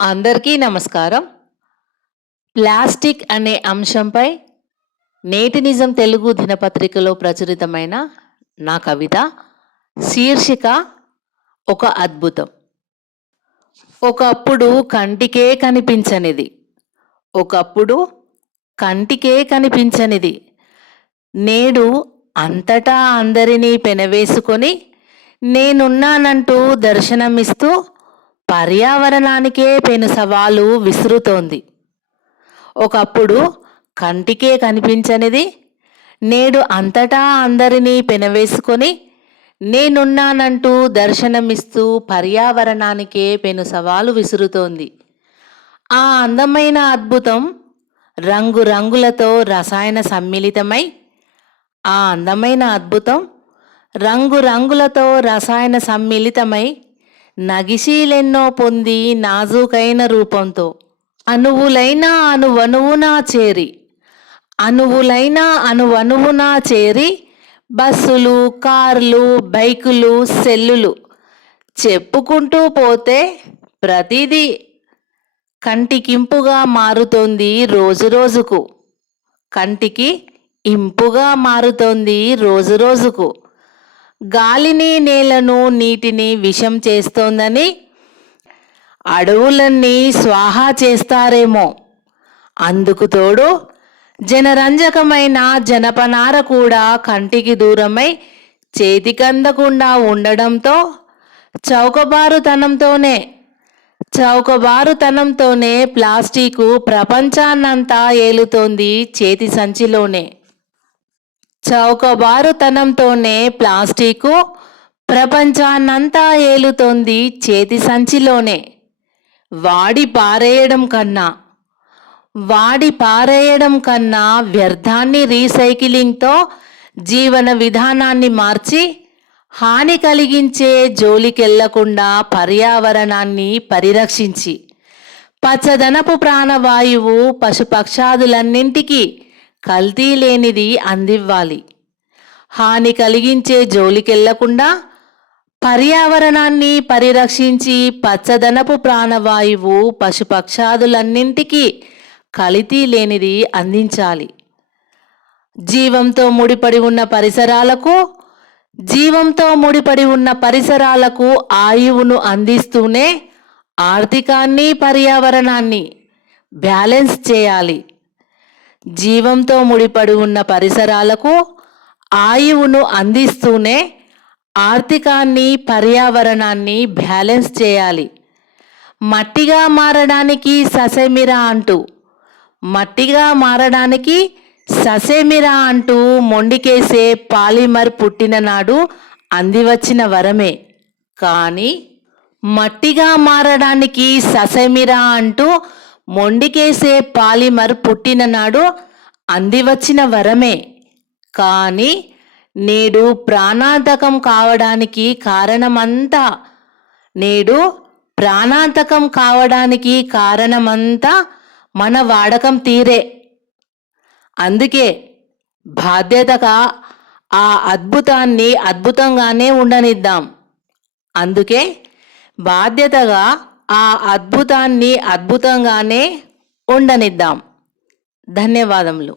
అందరికీ నమస్కారం. ప్లాస్టిక్ అనే అంశంపై నేటి నిజం తెలుగు దినపత్రికలో ప్రచురితమైన నా కవిత శీర్షిక ఒక అద్భుతం. ఒకప్పుడు కంటికే కనిపించనిది, ఒకప్పుడు కంటికే కనిపించనిది నేడు అంతటా అందరినీ పెనవేసుకొని నేనున్నానంటూ దర్శనమిస్తూ పర్యావరణానికే పెను సవాలు విసురుతోంది. ఒకప్పుడు కంటికే కనిపించనిది నేడు అంతటా అందరినీ పెనవేసుకొని నేనున్నానంటూ దర్శనమిస్తూ పర్యావరణానికే పెను సవాలు విసురుతోంది. ఆ అందమైన అద్భుతం రంగురంగులతో రసాయన సమ్మిళితమై ఆ అందమైన అద్భుతం రంగురంగులతో రసాయన సమ్మిళితమై నగిశీలెన్నో పొంది నాజూకైన రూపంతో అణువులైన అణువణువునా చేరి అణువులైన అణువణువునా చేరి బస్సులు, కార్లు, బైకులు, సెల్లులు చెప్పుకుంటూ పోతే ప్రతిదీ కంటికింపుగా మారుతోంది. రోజురోజుకు కంటికి ఇంపుగా మారుతోంది. రోజురోజుకు గాలిని, నేలను, నీటిని విషం చేస్తోందని అడవులన్నీ స్వాహా చేస్తారేమో. అందుకు తోడు జనరంజకమైన జనపనార కూడా కంటికి దూరమై చేతికందకుండా ఉండడంతో చౌకబారుతనంతోనే ప్లాస్టికు ప్రపంచాన్నంతా ఏలుతోంది చేతి సంచిలోనే. చౌకబారుతనంతోనే ప్లాస్టికు ప్రపంచాన్నంతా ఏలుతోంది చేతి సంచిలోనే. వాడి పారేయడం కన్నా వ్యర్థాన్ని రీసైక్లింగ్తో జీవన విధానాన్ని మార్చి హాని కలిగించే జోలికెళ్లకుండా పర్యావరణాన్ని పరిరక్షించి పచ్చదనపు ప్రాణవాయువు పశుపక్షాదులన్నింటికీ కల్తీ లేనిది అందివ్వాలి. హాని కలిగించే జోలికెళ్లకుండా పర్యావరణాన్ని పరిరక్షించి పచ్చదనపు ప్రాణవాయువు పశుపక్షాదులన్నింటికీ కల్తీ లేనిది అందించాలి. జీవంతో ముడిపడి ఉన్న పరిసరాలకు ఆయువును అందిస్తూనే ఆర్థికాన్ని, పర్యావరణాన్ని బ్యాలెన్స్ చేయాలి. జీవంతో ముడిపడి ఉన్న పరిసరాలకు ఆయువును అందిస్తూనే ఆర్థికాన్ని, పర్యావరణాన్ని బ్యాలెన్స్ చేయాలి. మట్టిగా మారడానికి ససేమిరా అంటూ మొండికేసే పాలిమర్ పుట్టిన నాడు అందివచ్చిన వరమే. కానీ మట్టిగా మారడానికి ససేమిరా అంటూ మొండికేసే పాలిమర్ పుట్టిన నాడు అందివచ్చిన వరమే. కానీ నేడు ప్రాణాంతకం కావడానికి కారణమంతా మన వాడకం తీరే. అందుకే బాధ్యతగా ఆ అద్భుతాన్ని అద్భుతంగానే ఉండనిద్దాం. ధన్యవాదములు.